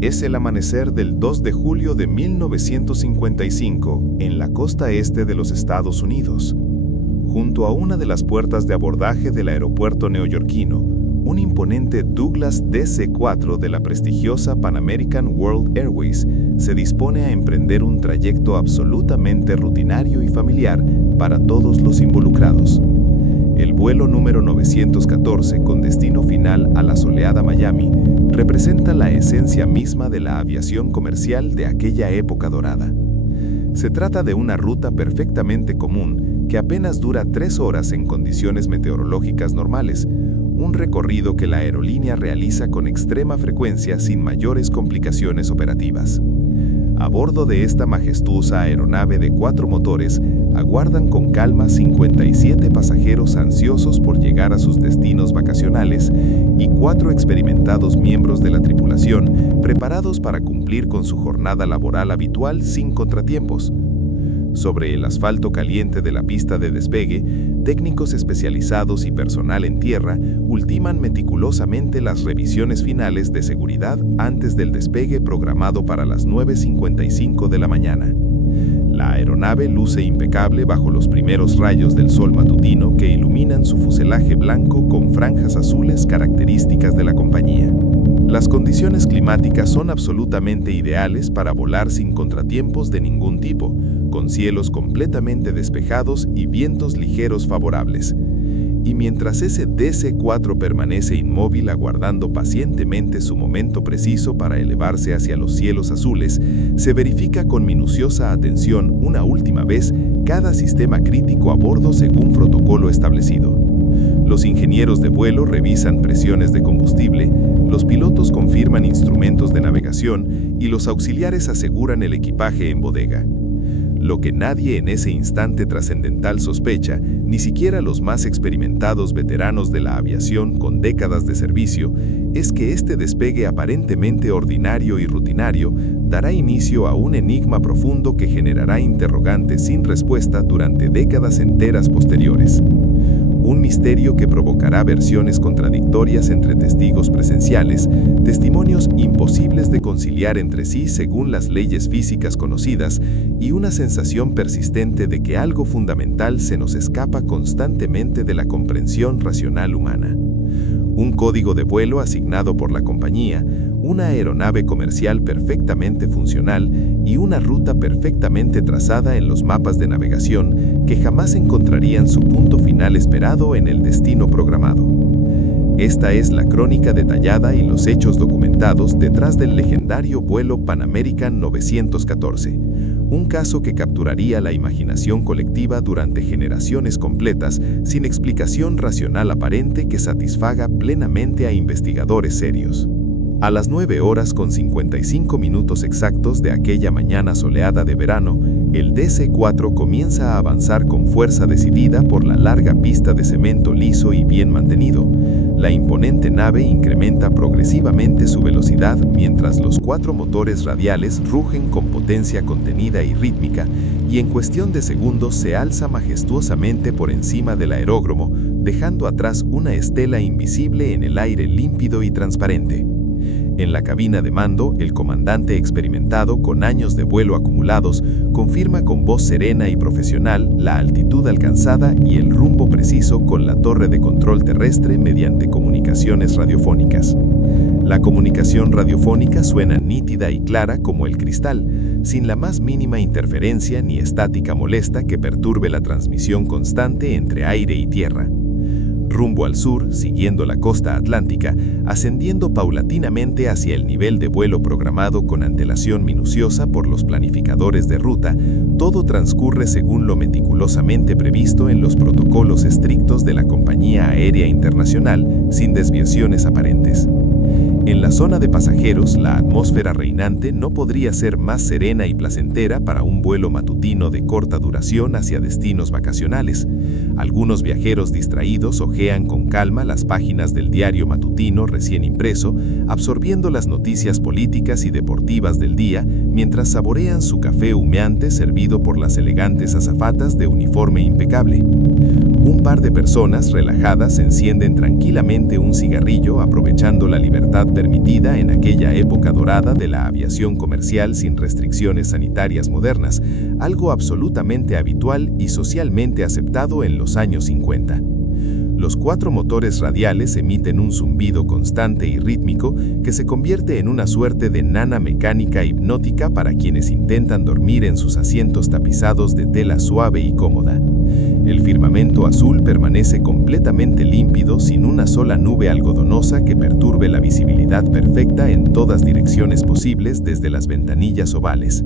Es el amanecer del 2 de julio de 1955 en la costa este de los Estados Unidos. Junto a una de las puertas de abordaje del aeropuerto neoyorquino, un imponente Douglas DC-4 de la prestigiosa Pan American World Airways se dispone a emprender un trayecto absolutamente rutinario y familiar para todos los involucrados. El vuelo número 914, con destino final a la soleada Miami, representa la esencia misma de la aviación comercial de aquella época dorada. Se trata de una ruta perfectamente común que apenas dura 3 horas en condiciones meteorológicas normales, un recorrido que la aerolínea realiza con extrema frecuencia sin mayores complicaciones operativas. A bordo de esta majestuosa aeronave de 4 motores, aguardan con calma 57 pasajeros ansiosos por llegar a sus destinos vacacionales y 4 experimentados miembros de la tripulación preparados para cumplir con su jornada laboral habitual sin contratiempos. Sobre el asfalto caliente de la pista de despegue, técnicos especializados y personal en tierra ultiman meticulosamente las revisiones finales de seguridad antes del despegue programado para las 9:55 de la mañana. La aeronave luce impecable bajo los primeros rayos del sol matutino que iluminan su fuselaje blanco con franjas azules características de la compañía. Las condiciones climáticas son absolutamente ideales para volar sin contratiempos de ningún tipo, con cielos completamente despejados y vientos ligeros favorables. Y mientras ese DC-4 permanece inmóvil aguardando pacientemente su momento preciso para elevarse hacia los cielos azules, se verifica con minuciosa atención una última vez cada sistema crítico a bordo según protocolo establecido. Los ingenieros de vuelo revisan presiones de combustible, los pilotos confirman instrumentos de navegación y los auxiliares aseguran el equipaje en bodega. Lo que nadie en ese instante trascendental sospecha, ni siquiera los más experimentados veteranos de la aviación con décadas de servicio, es que este despegue aparentemente ordinario y rutinario dará inicio a un enigma profundo que generará interrogantes sin respuesta durante décadas enteras posteriores. Un misterio que provocará versiones contradictorias entre testigos presenciales, testimonios imposibles de conciliar entre sí según las leyes físicas conocidas y una sensación persistente de que algo fundamental se nos escapa constantemente de la comprensión racional humana. Un código de vuelo asignado por la compañía, una aeronave comercial perfectamente funcional y una ruta perfectamente trazada en los mapas de navegación que jamás encontrarían su punto final esperado en el destino programado. Esta es la crónica detallada y los hechos documentados detrás del legendario vuelo Pan American 914, un caso que capturaría la imaginación colectiva durante generaciones completas sin explicación racional aparente que satisfaga plenamente a investigadores serios. A las 9:55 exactos de aquella mañana soleada de verano, el DC-4 comienza a avanzar con fuerza decidida por la larga pista de cemento liso y bien mantenido. La imponente nave incrementa progresivamente su velocidad mientras los 4 motores radiales rugen con potencia contenida y rítmica, y en cuestión de segundos se alza majestuosamente por encima del aeródromo, dejando atrás una estela invisible en el aire límpido y transparente. En la cabina de mando, el comandante experimentado con años de vuelo acumulados confirma con voz serena y profesional la altitud alcanzada y el rumbo preciso con la torre de control terrestre mediante comunicaciones radiofónicas. La comunicación radiofónica suena nítida y clara como el cristal, sin la más mínima interferencia ni estática molesta que perturbe la transmisión constante entre aire y tierra. Rumbo al sur, siguiendo la costa atlántica, ascendiendo paulatinamente hacia el nivel de vuelo programado con antelación minuciosa por los planificadores de ruta, todo transcurre según lo meticulosamente previsto en los protocolos estrictos de la Compañía Aérea Internacional, sin desviaciones aparentes. En la zona de pasajeros, la atmósfera reinante no podría ser más serena y placentera para un vuelo matutino de corta duración hacia destinos vacacionales. Algunos viajeros distraídos hojean con calma las páginas del diario matutino recién impreso, absorbiendo las noticias políticas y deportivas del día, mientras saborean su café humeante servido por las elegantes azafatas de uniforme impecable. Un par de personas relajadas encienden tranquilamente un cigarrillo aprovechando la libertad permitida permitida en aquella época dorada de la aviación comercial sin restricciones sanitarias modernas, algo absolutamente habitual y socialmente aceptado en los años 50. Los 4 motores radiales emiten un zumbido constante y rítmico que se convierte en una suerte de nana mecánica hipnótica para quienes intentan dormir en sus asientos tapizados de tela suave y cómoda. El firmamento azul permanece completamente límpido sin una sola nube algodonosa que perturbe la visibilidad perfecta en todas direcciones posibles desde las ventanillas ovales.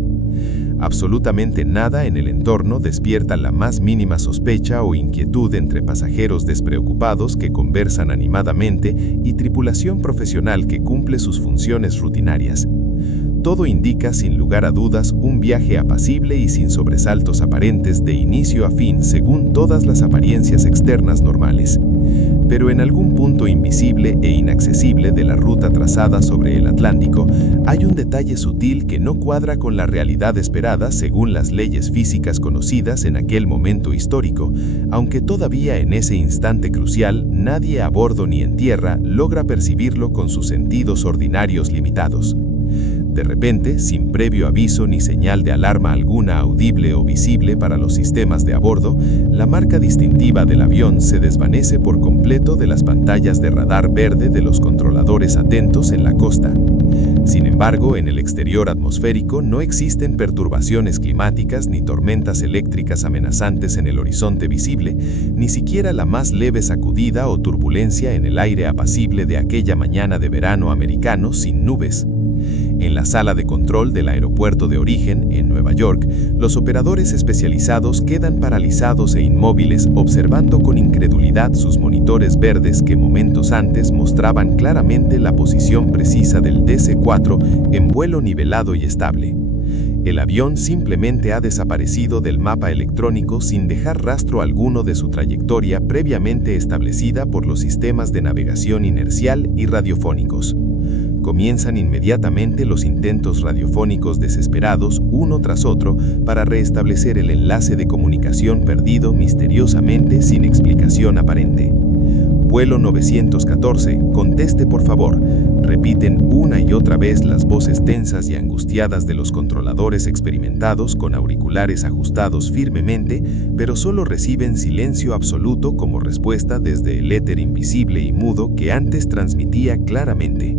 Absolutamente nada en el entorno despierta la más mínima sospecha o inquietud entre pasajeros despreocupados que conversan animadamente y tripulación profesional que cumple sus funciones rutinarias. Todo indica sin lugar a dudas un viaje apacible y sin sobresaltos aparentes de inicio a fin según todas las apariencias externas normales. Pero en algún punto invisible e inaccesible de la ruta trazada sobre el Atlántico, hay un detalle sutil que no cuadra con la realidad esperada según las leyes físicas conocidas en aquel momento histórico, aunque todavía en ese instante crucial nadie a bordo ni en tierra logra percibirlo con sus sentidos ordinarios limitados. De repente, sin previo aviso ni señal de alarma alguna audible o visible para los sistemas de a bordo, la marca distintiva del avión se desvanece por completo de las pantallas de radar verde de los controladores atentos en la costa. Sin embargo, en el exterior atmosférico no existen perturbaciones climáticas ni tormentas eléctricas amenazantes en el horizonte visible, ni siquiera la más leve sacudida o turbulencia en el aire apacible de aquella mañana de verano americano sin nubes. En la sala de control del aeropuerto de origen, en Nueva York, los operadores especializados quedan paralizados e inmóviles observando con incredulidad sus monitores verdes que momentos antes mostraban claramente la posición precisa del DC-4 en vuelo nivelado y estable. El avión simplemente ha desaparecido del mapa electrónico sin dejar rastro alguno de su trayectoria previamente establecida por los sistemas de navegación inercial y radiofónicos. Comienzan inmediatamente los intentos radiofónicos desesperados, uno tras otro, para restablecer el enlace de comunicación perdido misteriosamente sin explicación aparente. Vuelo 914, conteste por favor, repiten una y otra vez las voces tensas y angustiadas de los controladores experimentados con auriculares ajustados firmemente, pero solo reciben silencio absoluto como respuesta desde el éter invisible y mudo que antes transmitía claramente.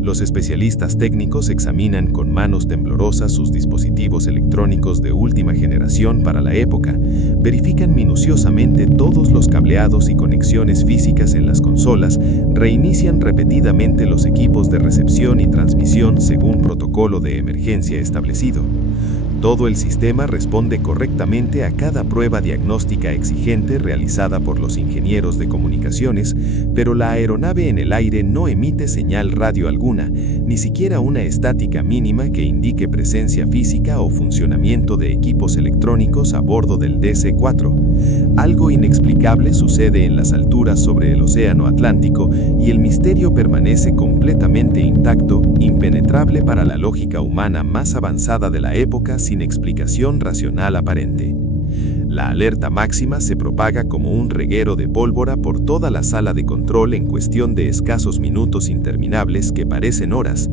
Los especialistas técnicos examinan con manos temblorosas sus dispositivos electrónicos de última generación para la época, verifican minuciosamente todos los cableados y conexiones físicas en las consolas, reinician repetidamente los equipos de recepción y transmisión según protocolo de emergencia establecido. Todo el sistema responde correctamente a cada prueba diagnóstica exigente realizada por los ingenieros de comunicaciones, pero la aeronave en el aire no emite señal radio alguna, ni siquiera una estática mínima que indique presencia física o funcionamiento de equipos electrónicos a bordo del DC-4. Algo inexplicable sucede en las alturas sobre el Océano Atlántico y el misterio permanece completamente intacto, impenetrable para la lógica humana más avanzada de la época sin explicación racional aparente. La alerta máxima se propaga como un reguero de pólvora por toda la sala de control en cuestión de escasos minutos interminables que parecen horas.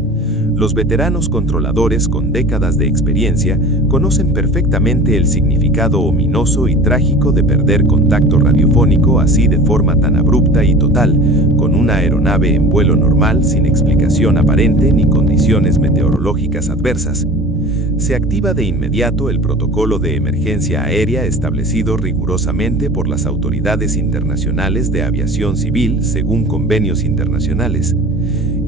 Los veteranos controladores con décadas de experiencia conocen perfectamente el significado ominoso y trágico de perder contacto radiofónico así de forma tan abrupta y total, con una aeronave en vuelo normal sin explicación aparente ni condiciones meteorológicas adversas. Se activa de inmediato el protocolo de emergencia aérea establecido rigurosamente por las autoridades internacionales de aviación civil según convenios internacionales.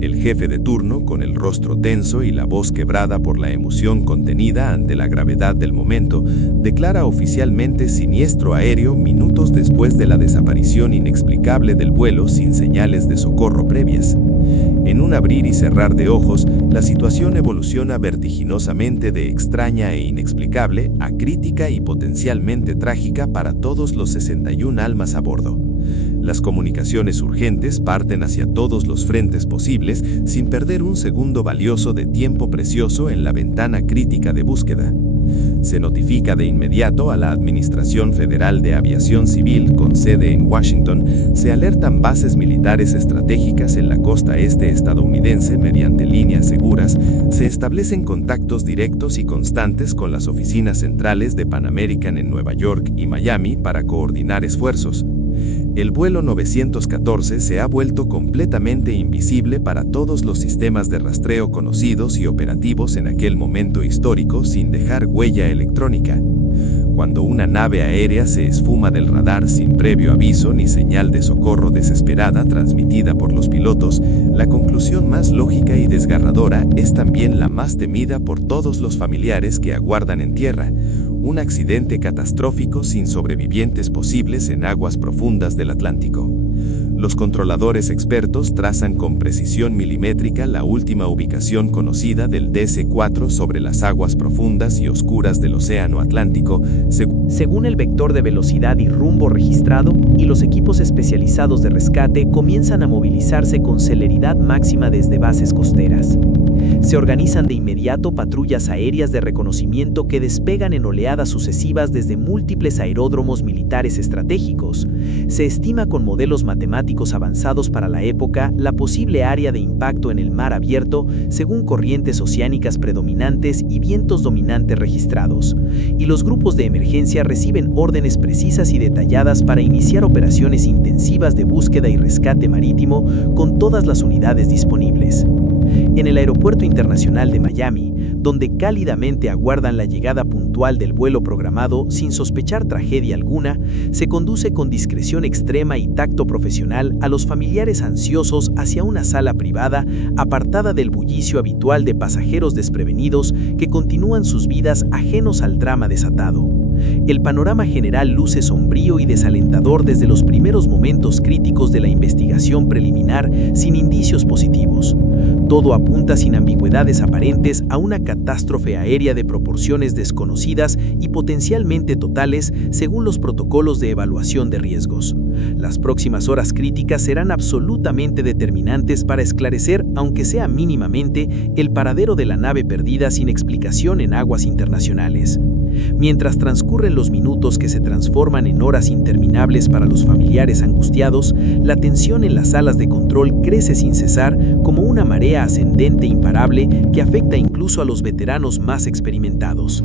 El jefe de turno, con el rostro tenso y la voz quebrada por la emoción contenida ante la gravedad del momento, declara oficialmente siniestro aéreo minutos después de la desaparición inexplicable del vuelo sin señales de socorro previas. En un abrir y cerrar de ojos, la situación evoluciona vertiginosamente de extraña e inexplicable a crítica y potencialmente trágica para todos los 61 almas a bordo. Las comunicaciones urgentes parten hacia todos los frentes posibles sin perder un segundo valioso de tiempo precioso en la ventana crítica de búsqueda. Se notifica de inmediato a la Administración Federal de Aviación Civil, con sede en Washington. Se alertan bases militares estratégicas en la costa este estadounidense mediante líneas seguras. Se establecen contactos directos y constantes con las oficinas centrales de Pan American en Nueva York y Miami para coordinar esfuerzos. El vuelo 914 se ha vuelto completamente invisible para todos los sistemas de rastreo conocidos y operativos en aquel momento histórico, sin dejar huella electrónica. Cuando una nave aérea se esfuma del radar sin previo aviso ni señal de socorro desesperada transmitida por los pilotos, la conclusión más lógica y desgarradora es también la más temida por todos los familiares que aguardan en tierra: un accidente catastrófico sin sobrevivientes posibles en aguas profundas del Atlántico. Los controladores expertos trazan con precisión milimétrica la última ubicación conocida del DC-4 sobre las aguas profundas y oscuras del Océano Atlántico, según el vector de velocidad y rumbo registrado, y los equipos especializados de rescate comienzan a movilizarse con celeridad máxima desde bases costeras. Se organizan de inmediato patrullas aéreas de reconocimiento que despegan en oleadas sucesivas desde múltiples aeródromos militares estratégicos. Se estima con modelos matemáticos avanzados para la época la posible área de impacto en el mar abierto según corrientes oceánicas predominantes y vientos dominantes registrados. Y los grupos de emergencia reciben órdenes precisas y detalladas para iniciar operaciones intensivas de búsqueda y rescate marítimo con todas las unidades disponibles. En el Aeropuerto Internacional de Miami, donde cálidamente aguardan la llegada puntual del vuelo programado sin sospechar tragedia alguna, se conduce con discreción extrema y tacto profesional a los familiares ansiosos hacia una sala privada apartada del bullicio habitual de pasajeros desprevenidos que continúan sus vidas ajenos al drama desatado. El panorama general luce sombrío y desalentador desde los primeros momentos críticos de la investigación preliminar, sin indicios positivos. Todo apunta sin ambigüedades aparentes a una catástrofe aérea de proporciones desconocidas y potencialmente totales según los protocolos de evaluación de riesgos. Las próximas horas críticas serán absolutamente determinantes para esclarecer, aunque sea mínimamente, el paradero de la nave perdida sin explicación en aguas internacionales. Mientras transcurren los minutos que se transforman en horas interminables para los familiares angustiados, la tensión en las salas de control crece sin cesar como una marea ascendente imparable que afecta incluso a los veteranos más experimentados.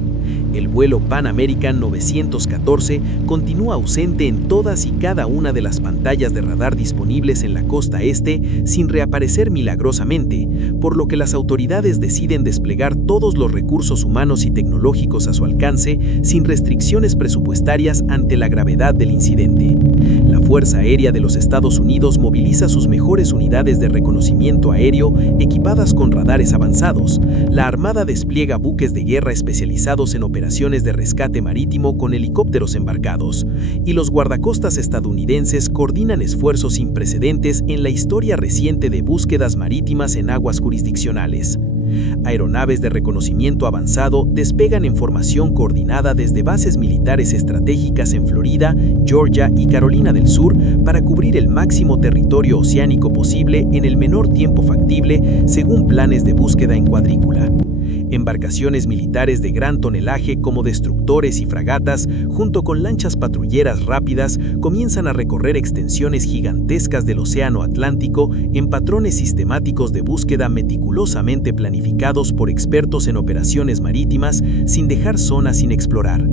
El vuelo Pan American 914 continúa ausente en todas y cada una de las pantallas de radar disponibles en la costa este sin reaparecer milagrosamente, por lo que las autoridades deciden desplegar todos los recursos humanos y tecnológicos a su alcance sin restricciones presupuestarias ante la gravedad del incidente. La Fuerza Aérea de los Estados Unidos moviliza sus mejores unidades de reconocimiento aéreo equipadas con radares avanzados. La Armada despliega buques de guerra especializados en operaciones de rescate marítimo con helicópteros embarcados, y los guardacostas estadounidenses coordinan esfuerzos sin precedentes en la historia reciente de búsquedas marítimas en aguas jurisdiccionales. Aeronaves de reconocimiento avanzado despegan en formación coordinada desde bases militares estratégicas en Florida, Georgia y Carolina del Sur para cubrir el máximo territorio oceánico posible en el menor tiempo factible según planes de búsqueda en cuadrícula. Embarcaciones militares de gran tonelaje como destructores y fragatas, junto con lanchas patrulleras rápidas, comienzan a recorrer extensiones gigantescas del Océano Atlántico en patrones sistemáticos de búsqueda meticulosamente planificados por expertos en operaciones marítimas sin dejar zonas sin explorar.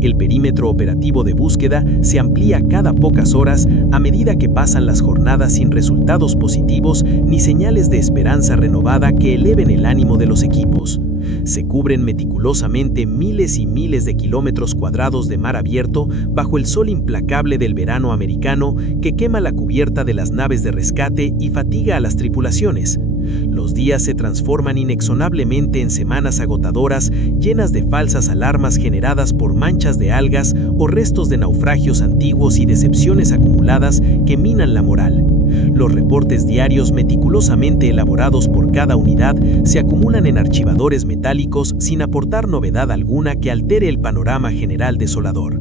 El perímetro operativo de búsqueda se amplía cada pocas horas a medida que pasan las jornadas sin resultados positivos ni señales de esperanza renovada que eleven el ánimo de los equipos. Se cubren meticulosamente miles y miles de kilómetros cuadrados de mar abierto bajo el sol implacable del verano americano que quema la cubierta de las naves de rescate y fatiga a las tripulaciones. Los días se transforman inexorablemente en semanas agotadoras, llenas de falsas alarmas generadas por manchas de algas o restos de naufragios antiguos y decepciones acumuladas que minan la moral. Los reportes diarios meticulosamente elaborados por cada unidad se acumulan en archivadores metálicos sin aportar novedad alguna que altere el panorama general desolador.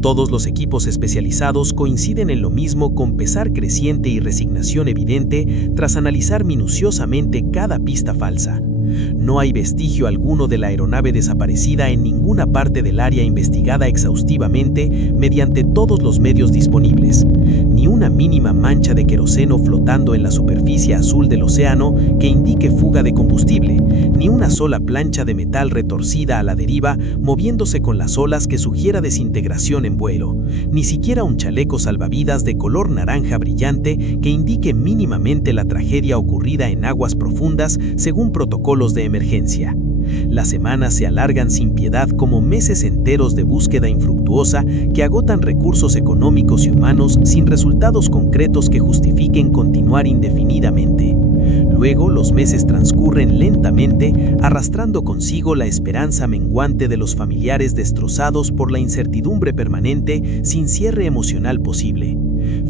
Todos los equipos especializados coinciden en lo mismo, con pesar creciente y resignación evidente tras analizar minuciosamente cada pista falsa. No hay vestigio alguno de la aeronave desaparecida en ninguna parte del área investigada exhaustivamente mediante todos los medios disponibles. Ni una mínima mancha de queroseno flotando en la superficie azul del océano que indique fuga de combustible, ni una sola plancha de metal retorcida a la deriva moviéndose con las olas que sugiera desintegración en vuelo, ni siquiera un chaleco salvavidas de color naranja brillante que indique mínimamente la tragedia ocurrida en aguas profundas según protocolos de emergencia. Las semanas se alargan sin piedad como meses enteros de búsqueda infructuosa que agotan recursos económicos y humanos sin resultados concretos que justifiquen continuar indefinidamente. Luego, los meses transcurren lentamente, arrastrando consigo la esperanza menguante de los familiares destrozados por la incertidumbre permanente sin cierre emocional posible.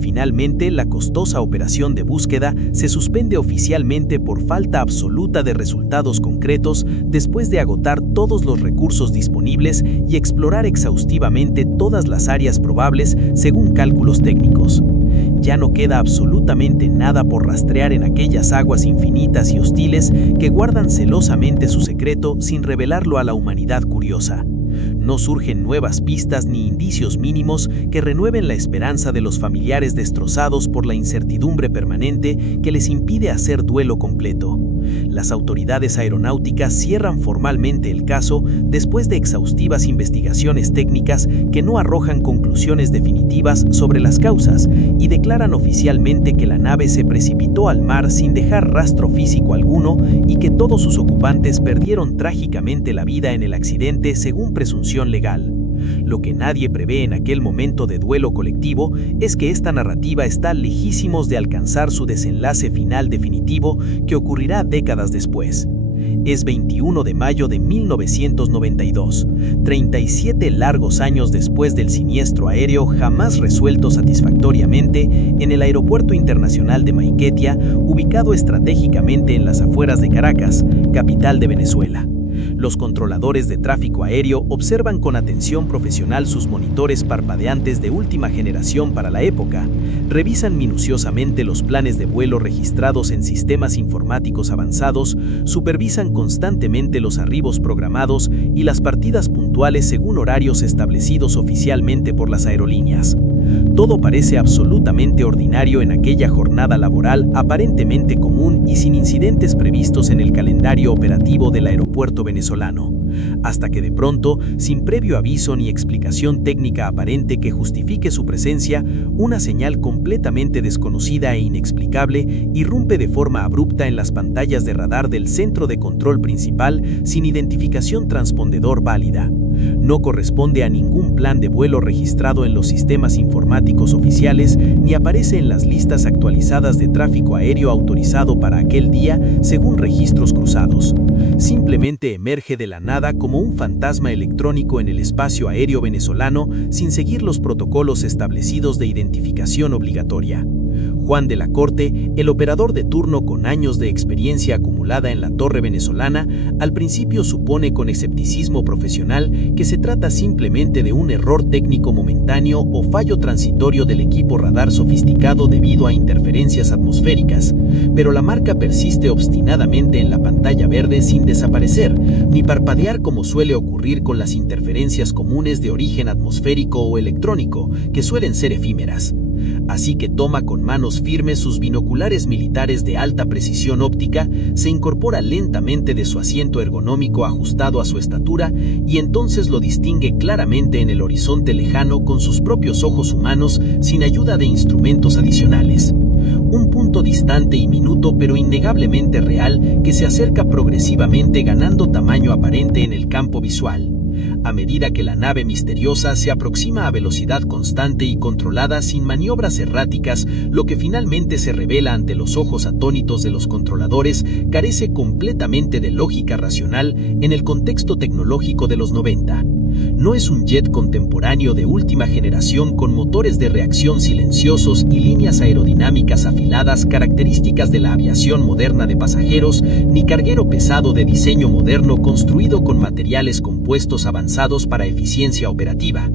Finalmente, la costosa operación de búsqueda se suspende oficialmente por falta absoluta de resultados concretos después de agotar todos los recursos disponibles y explorar exhaustivamente todas las áreas probables según cálculos técnicos. Ya no queda absolutamente nada por rastrear en aquellas aguas infinitas y hostiles que guardan celosamente su secreto sin revelarlo a la humanidad curiosa. No surgen nuevas pistas ni indicios mínimos que renueven la esperanza de los familiares destrozados por la incertidumbre permanente que les impide hacer duelo completo. Las autoridades aeronáuticas cierran formalmente el caso después de exhaustivas investigaciones técnicas que no arrojan conclusiones definitivas sobre las causas y declaran oficialmente que la nave se precipitó al mar sin dejar rastro físico alguno y que todos sus ocupantes perdieron trágicamente la vida en el accidente según presunción legal. Lo que nadie prevé en aquel momento de duelo colectivo es que esta narrativa está lejísimos de alcanzar su desenlace final definitivo que ocurrirá décadas después. Es 21 de mayo de 1992, 37 largos años después del siniestro aéreo jamás resuelto satisfactoriamente en el Aeropuerto Internacional de Maiquetía, ubicado estratégicamente en las afueras de Caracas, capital de Venezuela. Los controladores de tráfico aéreo observan con atención profesional sus monitores parpadeantes de última generación para la época, revisan minuciosamente los planes de vuelo registrados en sistemas informáticos avanzados, supervisan constantemente los arribos programados y las partidas puntuales según horarios establecidos oficialmente por las aerolíneas. Todo parece absolutamente ordinario en aquella jornada laboral aparentemente común y sin incidentes previstos en el calendario operativo del aeropuerto venezolano, hasta que de pronto, sin previo aviso ni explicación técnica aparente que justifique su presencia, una señal completamente desconocida e inexplicable irrumpe de forma abrupta en las pantallas de radar del centro de control principal sin identificación transpondedor válida. No corresponde a ningún plan de vuelo registrado en los sistemas informáticos oficiales ni aparece en las listas actualizadas de tráfico aéreo autorizado para aquel día según registros cruzados. Simplemente emerge de la nada como un fantasma electrónico en el espacio aéreo venezolano sin seguir los protocolos establecidos de identificación obligatoria. Juan de la Corte, el operador de turno con años de experiencia acumulada en la torre venezolana, al principio supone con escepticismo profesional que se trata simplemente de un error técnico momentáneo o fallo transitorio del equipo radar sofisticado debido a interferencias atmosféricas, pero la marca persiste obstinadamente en la pantalla verde sin desaparecer, ni parpadear como suele ocurrir con las interferencias comunes de origen atmosférico o electrónico, que suelen ser efímeras. Así que toma con manos firmes sus binoculares militares de alta precisión óptica, se incorpora lentamente de su asiento ergonómico ajustado a su estatura y entonces lo distingue claramente en el horizonte lejano con sus propios ojos humanos sin ayuda de instrumentos adicionales. Un punto distante y minuto pero innegablemente real que se acerca progresivamente ganando tamaño aparente en el campo visual. A medida que la nave misteriosa se aproxima a velocidad constante y controlada sin maniobras erráticas, lo que finalmente se revela ante los ojos atónitos de los controladores carece completamente de lógica racional en el contexto tecnológico de los 90. No es un jet contemporáneo de última generación con motores de reacción silenciosos y líneas aerodinámicas afiladas características de la aviación moderna de pasajeros, ni carguero pesado de diseño moderno construido con materiales compuestos avanzados para eficiencia operativa.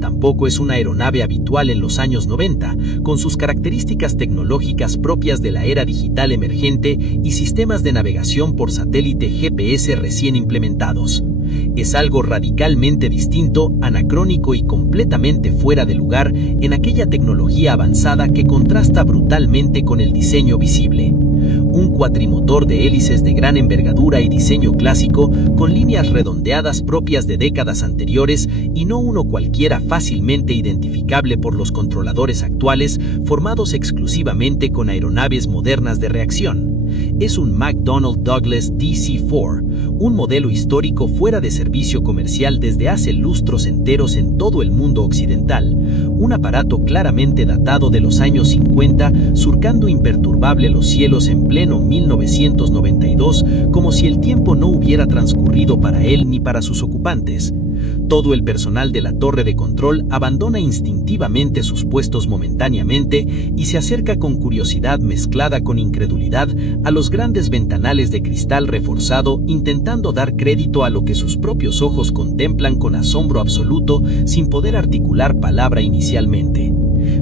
Tampoco es una aeronave habitual en los años 90, con sus características tecnológicas propias de la era digital emergente y sistemas de navegación por satélite GPS recién implementados. Es algo radicalmente distinto, anacrónico y completamente fuera de lugar en aquella tecnología avanzada que contrasta brutalmente con el diseño visible. Un cuatrimotor de hélices de gran envergadura y diseño clásico, con líneas redondeadas propias de décadas anteriores y no uno cualquiera fácilmente identificable por los controladores actuales, formados exclusivamente con aeronaves modernas de reacción. Es un McDonnell Douglas DC-4, un modelo histórico fuera de servicio comercial desde hace lustros enteros en todo el mundo occidental, un aparato claramente datado de los años 50, surcando imperturbable los cielos en pleno 1992, como si el tiempo no hubiera transcurrido para él ni para sus ocupantes. Todo el personal de la torre de control abandona instintivamente sus puestos momentáneamente y se acerca con curiosidad mezclada con incredulidad a los grandes ventanales de cristal reforzado, intentando dar crédito a lo que sus propios ojos contemplan con asombro absoluto sin poder articular palabra inicialmente.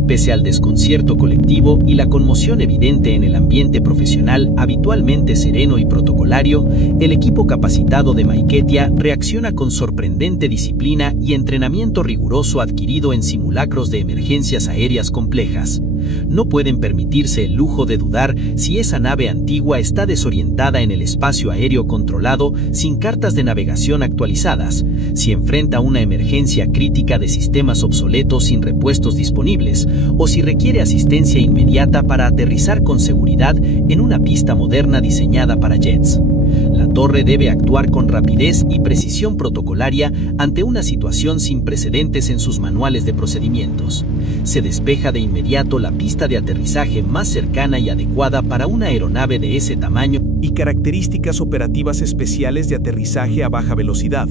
Pese al desconcierto colectivo y la conmoción evidente en el ambiente profesional habitualmente sereno y protocolario, el equipo capacitado de Maiquetía reacciona con sorprendente disciplina y entrenamiento riguroso adquirido en simulacros de emergencias aéreas complejas. No pueden permitirse el lujo de dudar si esa nave antigua está desorientada en el espacio aéreo controlado sin cartas de navegación actualizadas, si enfrenta una emergencia crítica de sistemas obsoletos sin repuestos disponibles, o si requiere asistencia inmediata para aterrizar con seguridad en una pista moderna diseñada para jets. La torre debe actuar con rapidez y precisión protocolaria ante una situación sin precedentes en sus manuales de procedimientos. Se despeja de inmediato la pista de aterrizaje más cercana y adecuada para una aeronave de ese tamaño y características operativas especiales de aterrizaje a baja velocidad.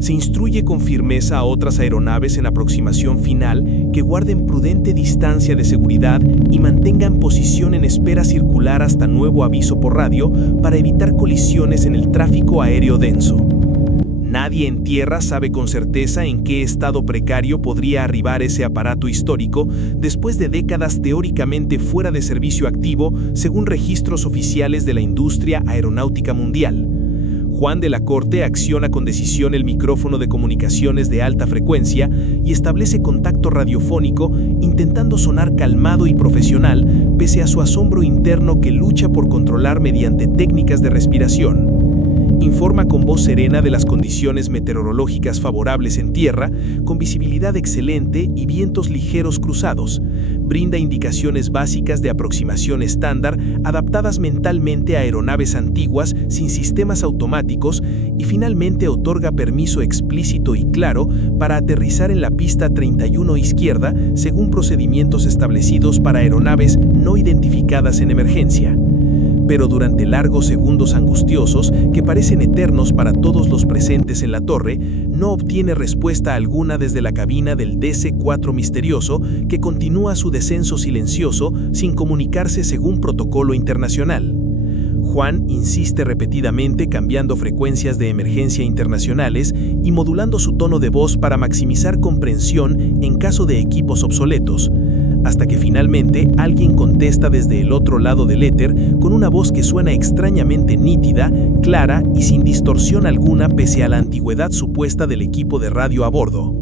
Se instruye con firmeza a otras aeronaves en aproximación final que guarden prudente distancia de seguridad y mantengan posición en espera circular hasta nuevo aviso por radio para evitar colisiones en el tráfico aéreo denso. Nadie en tierra sabe con certeza en qué estado precario podría arribar ese aparato histórico después de décadas teóricamente fuera de servicio activo, según registros oficiales de la industria aeronáutica mundial. Juan de la Corte acciona con decisión el micrófono de comunicaciones de alta frecuencia y establece contacto radiofónico, intentando sonar calmado y profesional, pese a su asombro interno que lucha por controlar mediante técnicas de respiración. Informa con voz serena de las condiciones meteorológicas favorables en tierra, con visibilidad excelente y vientos ligeros cruzados. Brinda indicaciones básicas de aproximación estándar adaptadas mentalmente a aeronaves antiguas sin sistemas automáticos y finalmente otorga permiso explícito y claro para aterrizar en la pista 31 izquierda según procedimientos establecidos para aeronaves no identificadas en emergencia. Pero durante largos segundos angustiosos, que parecen eternos para todos los presentes en la torre, no obtiene respuesta alguna desde la cabina del DC-4 misterioso, que continúa su descenso silencioso sin comunicarse según protocolo internacional. Juan insiste repetidamente cambiando frecuencias de emergencia internacionales y modulando su tono de voz para maximizar comprensión en caso de equipos obsoletos, hasta que finalmente alguien contesta desde el otro lado del éter con una voz que suena extrañamente nítida, clara y sin distorsión alguna pese a la antigüedad supuesta del equipo de radio a bordo.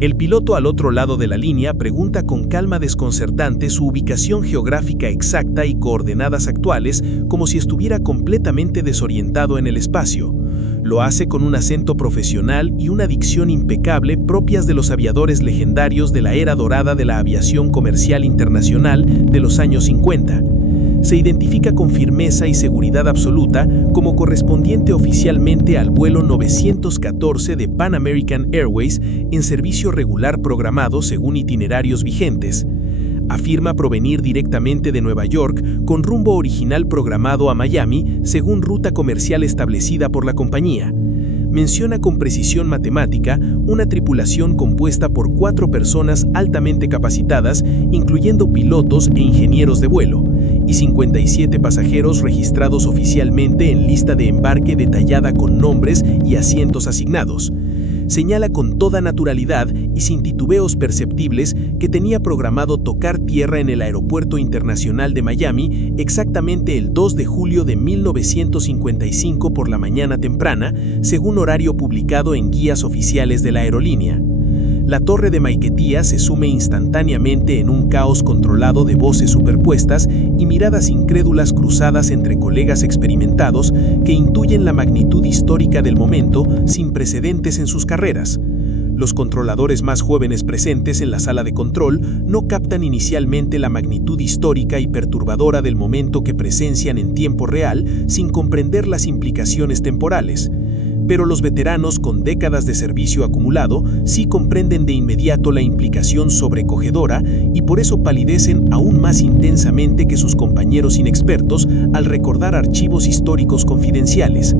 El piloto al otro lado de la línea pregunta con calma desconcertante su ubicación geográfica exacta y coordenadas actuales, como si estuviera completamente desorientado en el espacio. Lo hace con un acento profesional y una dicción impecable propias de los aviadores legendarios de la era dorada de la aviación comercial internacional de los años 50. Se identifica con firmeza y seguridad absoluta como correspondiente oficialmente al vuelo 914 de Pan American Airways en servicio regular programado según itinerarios vigentes. Afirma provenir directamente de Nueva York con rumbo original programado a Miami según ruta comercial establecida por la compañía. Menciona con precisión matemática una tripulación compuesta por 4 personas altamente capacitadas, incluyendo pilotos e ingenieros de vuelo, y 57 pasajeros registrados oficialmente en lista de embarque detallada con nombres y asientos asignados. señala con toda naturalidad y sin titubeos perceptibles que tenía programado tocar tierra en el Aeropuerto Internacional de Miami exactamente el 2 de julio de 1955 por la mañana temprana, según horario publicado en guías oficiales de la aerolínea. La torre de Maiquetía se sume instantáneamente en un caos controlado de voces superpuestas y miradas incrédulas cruzadas entre colegas experimentados que intuyen la magnitud histórica del momento sin precedentes en sus carreras. Los controladores más jóvenes presentes en la sala de control no captan inicialmente la magnitud histórica y perturbadora del momento que presencian en tiempo real sin comprender las implicaciones temporales. Pero los veteranos con décadas de servicio acumulado sí comprenden de inmediato la implicación sobrecogedora y por eso palidecen aún más intensamente que sus compañeros inexpertos al recordar archivos históricos confidenciales.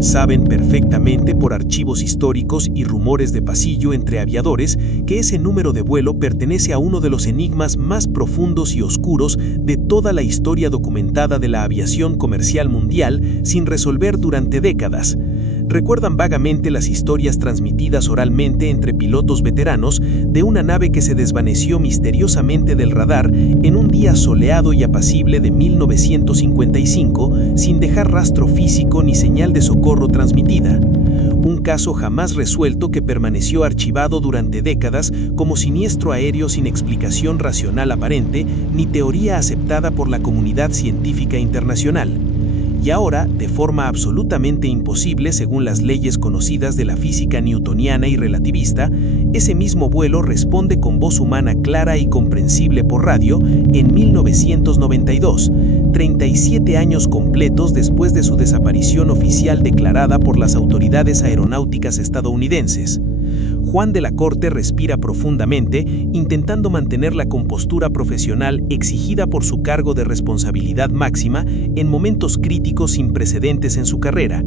Saben perfectamente por archivos históricos y rumores de pasillo entre aviadores que ese número de vuelo pertenece a uno de los enigmas más profundos y oscuros de toda la historia documentada de la aviación comercial mundial sin resolver durante décadas. Recuerdan vagamente las historias transmitidas oralmente entre pilotos veteranos de una nave que se desvaneció misteriosamente del radar en un día soleado y apacible de 1955 sin dejar rastro físico ni señal de socorro transmitida. Un caso jamás resuelto que permaneció archivado durante décadas como siniestro aéreo sin explicación racional aparente ni teoría aceptada por la comunidad científica internacional. Y ahora, de forma absolutamente imposible según las leyes conocidas de la física newtoniana y relativista, ese mismo vuelo responde con voz humana clara y comprensible por radio en 1992, 37 años completos después de su desaparición oficial declarada por las autoridades aeronáuticas estadounidenses. Juan de la Corte respira profundamente, intentando mantener la compostura profesional exigida por su cargo de responsabilidad máxima en momentos críticos sin precedentes en su carrera.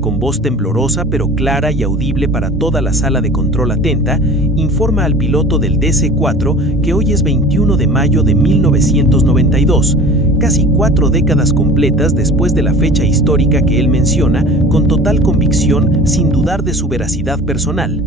Con voz temblorosa pero clara y audible para toda la sala de control atenta, informa al piloto del DC-4 que hoy es 21 de mayo de 1992, casi 4 décadas completas después de la fecha histórica que él menciona, con total convicción, sin dudar de su veracidad personal.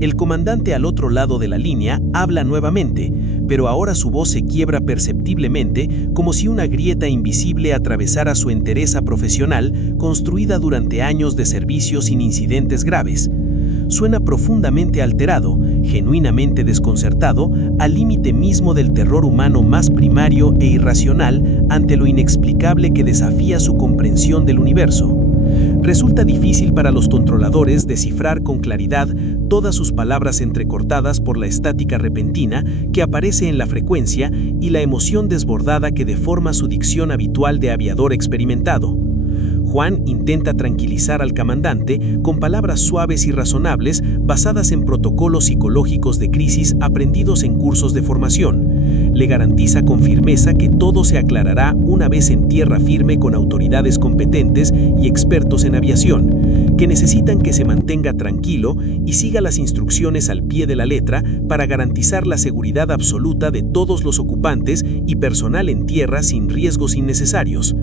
El comandante al otro lado de la línea habla nuevamente, pero ahora su voz se quiebra perceptiblemente como si una grieta invisible atravesara su entereza profesional construida durante años de servicio sin incidentes graves. Suena profundamente alterado, genuinamente desconcertado, al límite mismo del terror humano más primario e irracional ante lo inexplicable que desafía su comprensión del universo. Resulta difícil para los controladores descifrar con claridad todas sus palabras entrecortadas por la estática repentina que aparece en la frecuencia y la emoción desbordada que deforma su dicción habitual de aviador experimentado. Juan intenta tranquilizar al comandante con palabras suaves y razonables basadas en protocolos psicológicos de crisis aprendidos en cursos de formación. Le garantiza con firmeza que todo se aclarará una vez en tierra firme con autoridades competentes y expertos en aviación, que necesitan que se mantenga tranquilo y siga las instrucciones al pie de la letra para garantizar la seguridad absoluta de todos los ocupantes y personal en tierra sin riesgos innecesarios.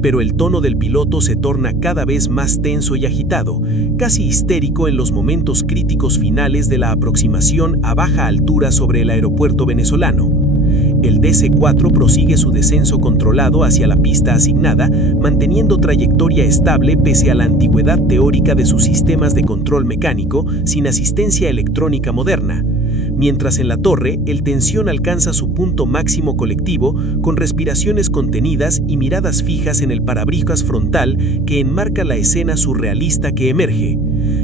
Pero el tono del piloto se torna cada vez más tenso y agitado, casi histérico en los momentos críticos finales de la aproximación a baja altura sobre el aeropuerto venezolano. El DC-4 prosigue su descenso controlado hacia la pista asignada, manteniendo trayectoria estable pese a la antigüedad teórica de sus sistemas de control mecánico sin asistencia electrónica moderna. Mientras en la torre, el tensión alcanza su punto máximo colectivo con respiraciones contenidas y miradas fijas en el parabrisas frontal que enmarca la escena surrealista que emerge.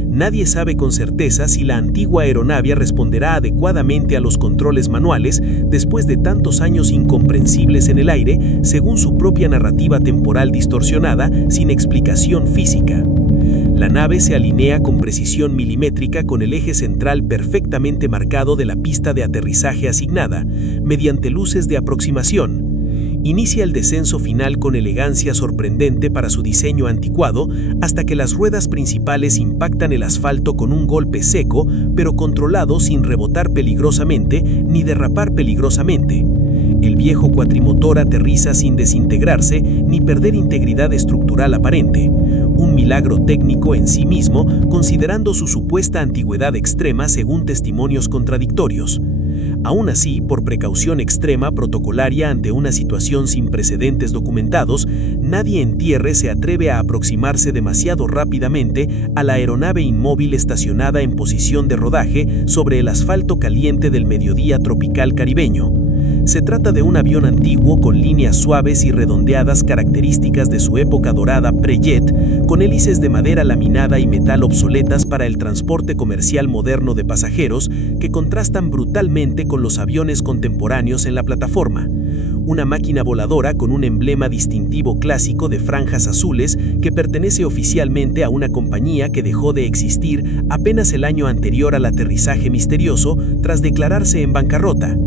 Nadie sabe con certeza si la antigua aeronave responderá adecuadamente a los controles manuales después de tantos años incomprensibles en el aire, según su propia narrativa temporal distorsionada, sin explicación física. La nave se alinea con precisión milimétrica con el eje central perfectamente marcado de la pista de aterrizaje asignada, mediante luces de aproximación. Inicia el descenso final con elegancia sorprendente para su diseño anticuado, hasta que las ruedas principales impactan el asfalto con un golpe seco, pero controlado sin rebotar peligrosamente ni derrapar peligrosamente. El viejo cuatrimotor aterriza sin desintegrarse ni perder integridad estructural aparente. Un un milagro técnico en sí mismo, considerando su supuesta antigüedad extrema según testimonios contradictorios. Aún así, por precaución extrema protocolaria ante una situación sin precedentes documentados, nadie en tierra se atreve a aproximarse demasiado rápidamente a la aeronave inmóvil estacionada en posición de rodaje sobre el asfalto caliente del mediodía tropical caribeño. Se trata de un avión antiguo con líneas suaves y redondeadas características de su época dorada pre-jet, con hélices de madera laminada y metal obsoletas para el transporte comercial moderno de pasajeros que contrastan brutalmente con los aviones contemporáneos en la plataforma. Una máquina voladora con un emblema distintivo clásico de franjas azules que pertenece oficialmente a una compañía que dejó de existir apenas el año anterior al aterrizaje misterioso tras declararse en bancarrota.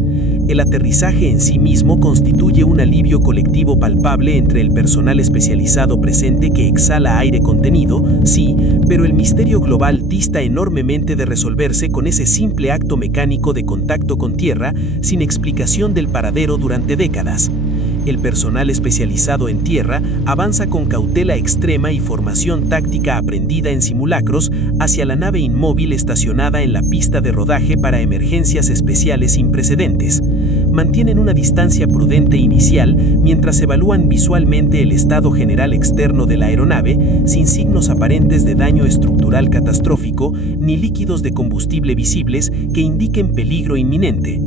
El aterrizaje en sí mismo constituye un alivio colectivo palpable entre el personal especializado presente que exhala aire contenido, sí, pero el misterio global dista enormemente de resolverse con ese simple acto mecánico de contacto con tierra sin explicación del paradero durante décadas. El personal especializado en tierra avanza con cautela extrema y formación táctica aprendida en simulacros hacia la nave inmóvil estacionada en la pista de rodaje para emergencias especiales sin precedentes. Mantienen una distancia prudente inicial mientras evalúan visualmente el estado general externo de la aeronave, sin signos aparentes de daño estructural catastrófico ni líquidos de combustible visibles que indiquen peligro inminente.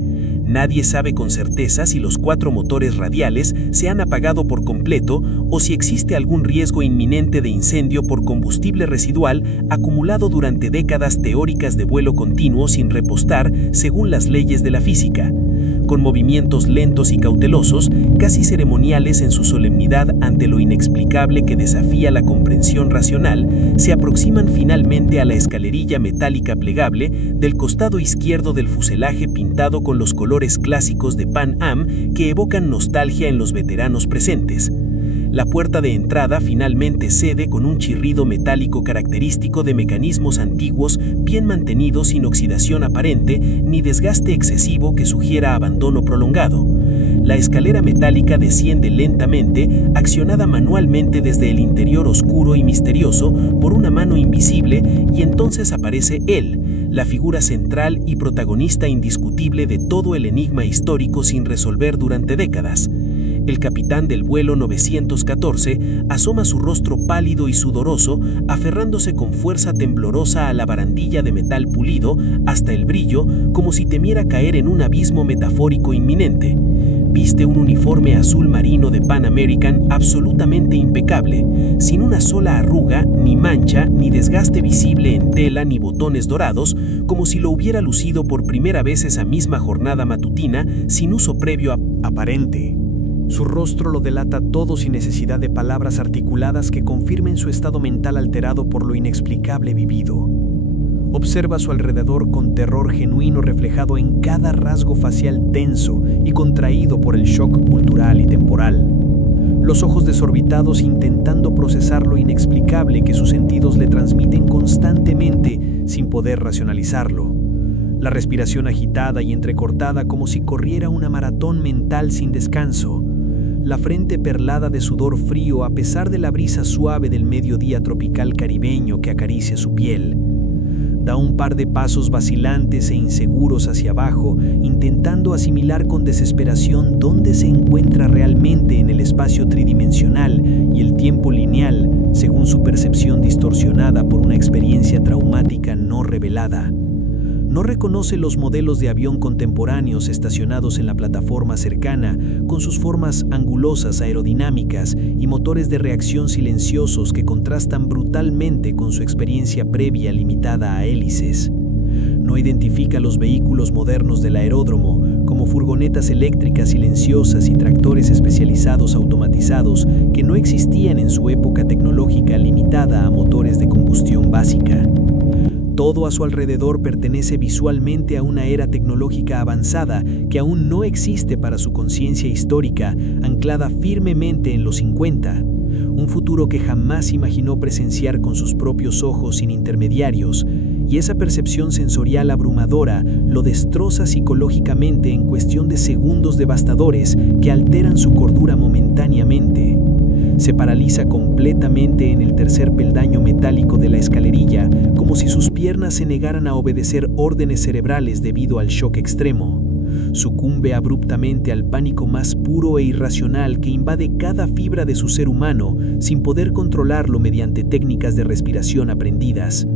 Nadie sabe con certeza si los 4 motores radiales se han apagado por completo o si existe algún riesgo inminente de incendio por combustible residual acumulado durante décadas teóricas de vuelo continuo sin repostar según las leyes de la física. Con movimientos lentos y cautelosos, casi ceremoniales en su solemnidad ante lo inexplicable que desafía la comprensión racional, se aproximan finalmente a la escalerilla metálica plegable del costado izquierdo del fuselaje pintado con los colores clásicos de Pan Am que evocan nostalgia en los veteranos presentes. La puerta de entrada finalmente cede con un chirrido metálico característico de mecanismos antiguos bien mantenidos sin oxidación aparente ni desgaste excesivo que sugiera abandono prolongado. La escalera metálica desciende lentamente, accionada manualmente desde el interior oscuro y misterioso por una mano invisible, y entonces aparece él, la figura central y protagonista indiscutible de todo el enigma histórico sin resolver durante décadas. El capitán del vuelo 914 asoma su rostro pálido y sudoroso, aferrándose con fuerza temblorosa a la barandilla de metal pulido hasta el brillo, como si temiera caer en un abismo metafórico inminente. Viste un uniforme azul marino de Pan American absolutamente impecable, sin una sola arruga, ni mancha, ni desgaste visible en tela ni botones dorados, como si lo hubiera lucido por primera vez esa misma jornada matutina, sin uso previo aparente. Su rostro lo delata todo sin necesidad de palabras articuladas que confirmen su estado mental alterado por lo inexplicable vivido. Observa a su alrededor con terror genuino reflejado en cada rasgo facial tenso y contraído por el shock cultural y temporal. Los ojos desorbitados intentando procesar lo inexplicable que sus sentidos le transmiten constantemente sin poder racionalizarlo. La respiración agitada y entrecortada como si corriera una maratón mental sin descanso. La frente perlada de sudor frío a pesar de la brisa suave del mediodía tropical caribeño que acaricia su piel. Da un par de pasos vacilantes e inseguros hacia abajo, intentando asimilar con desesperación dónde se encuentra realmente en el espacio tridimensional y el tiempo lineal, según su percepción distorsionada por una experiencia traumática no revelada. No reconoce los modelos de avión contemporáneos estacionados en la plataforma cercana, con sus formas angulosas aerodinámicas y motores de reacción silenciosos que contrastan brutalmente con su experiencia previa limitada a hélices. No identifica los vehículos modernos del aeródromo, como furgonetas eléctricas silenciosas y tractores especializados automatizados que no existían en su época tecnológica limitada a motores de combustión básica. Todo a su alrededor pertenece visualmente a una era tecnológica avanzada que aún no existe para su conciencia histórica, anclada firmemente en los 50. Un futuro que jamás imaginó presenciar con sus propios ojos sin intermediarios, y esa percepción sensorial abrumadora lo destroza psicológicamente en cuestión de segundos devastadores que alteran su cordura momentáneamente. Se paraliza completamente en el tercer peldaño metálico de la escalerilla, como si sus piernas se negaran a obedecer órdenes cerebrales debido al shock extremo. Sucumbe abruptamente al pánico más puro e irracional que invade cada fibra de su ser humano sin poder controlarlo mediante técnicas de respiración aprendidas.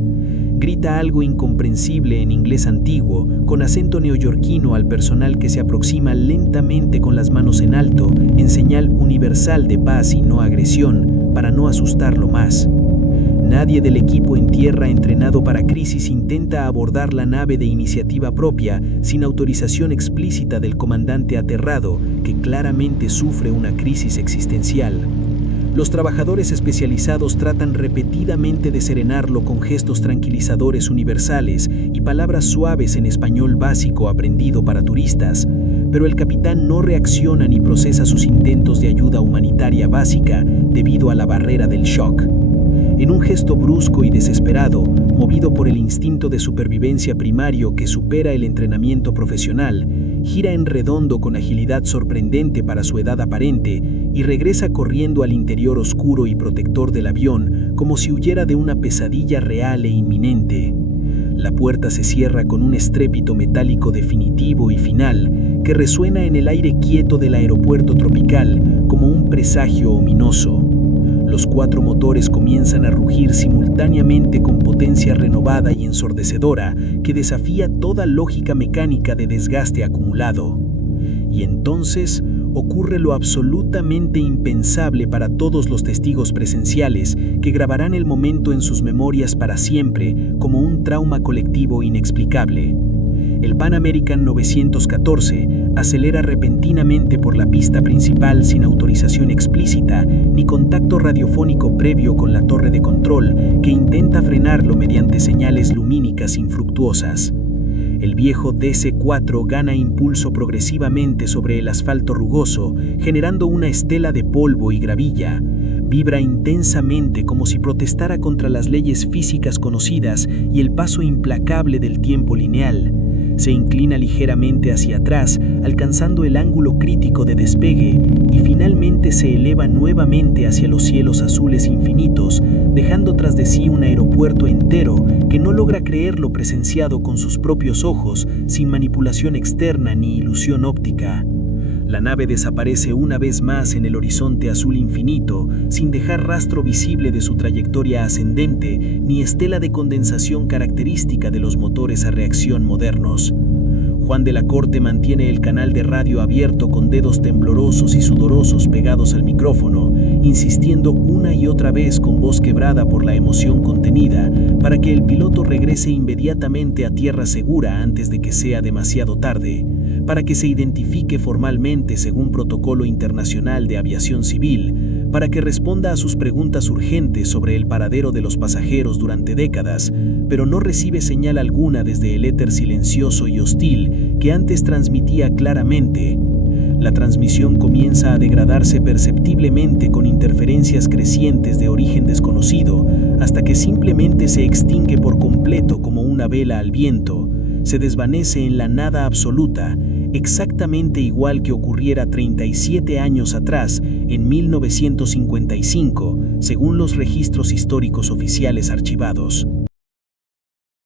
Grita algo incomprensible en inglés antiguo, con acento neoyorquino al personal que se aproxima lentamente con las manos en alto, en señal universal de paz y no agresión, para no asustarlo más. Nadie del equipo en tierra entrenado para crisis intenta abordar la nave de iniciativa propia sin autorización explícita del comandante aterrado, que claramente sufre una crisis existencial. Los trabajadores especializados tratan repetidamente de serenarlo con gestos tranquilizadores universales y palabras suaves en español básico aprendido para turistas, pero el capitán no reacciona ni procesa sus intentos de ayuda humanitaria básica debido a la barrera del shock. En un gesto brusco y desesperado, movido por el instinto de supervivencia primario que supera el entrenamiento profesional, gira en redondo con agilidad sorprendente para su edad aparente y regresa corriendo al interior oscuro y protector del avión como si huyera de una pesadilla real e inminente. La puerta se cierra con un estrépito metálico definitivo y final que resuena en el aire quieto del aeropuerto tropical como un presagio ominoso. Los 4 motores comienzan a rugir simultáneamente con potencia renovada y ensordecedora que desafía toda lógica mecánica de desgaste acumulado. Y entonces ocurre lo absolutamente impensable para todos los testigos presenciales que grabarán el momento en sus memorias para siempre como un trauma colectivo inexplicable. El Pan American 914 acelera repentinamente por la pista principal sin autorización explícita ni contacto radiofónico previo con la torre de control que intenta frenarlo mediante señales lumínicas infructuosas. El viejo DC-4 gana impulso progresivamente sobre el asfalto rugoso, generando una estela de polvo y gravilla. Vibra intensamente como si protestara contra las leyes físicas conocidas y el paso implacable del tiempo lineal. Se inclina ligeramente hacia atrás, alcanzando el ángulo crítico de despegue, y finalmente se eleva nuevamente hacia los cielos azules infinitos, dejando tras de sí un aeropuerto entero que no logra creer lo presenciado con sus propios ojos, sin manipulación externa ni ilusión óptica. La nave desaparece una vez más en el horizonte azul infinito, sin dejar rastro visible de su trayectoria ascendente ni estela de condensación característica de los motores a reacción modernos. Juan de la Corte mantiene el canal de radio abierto con dedos temblorosos y sudorosos pegados al micrófono, insistiendo una y otra vez con voz quebrada por la emoción contenida para que el piloto regrese inmediatamente a tierra segura antes de que sea demasiado tarde, para que se identifique formalmente según protocolo internacional de aviación civil, para que responda a sus preguntas urgentes sobre el paradero de los pasajeros durante décadas, pero no recibe señal alguna desde el éter silencioso y hostil que antes transmitía claramente. La transmisión comienza a degradarse perceptiblemente con interferencias crecientes de origen desconocido, hasta que simplemente se extingue por completo como una vela al viento, se desvanece en la nada absoluta, exactamente igual que ocurriera 37 años atrás, en 1955, según los registros históricos oficiales archivados.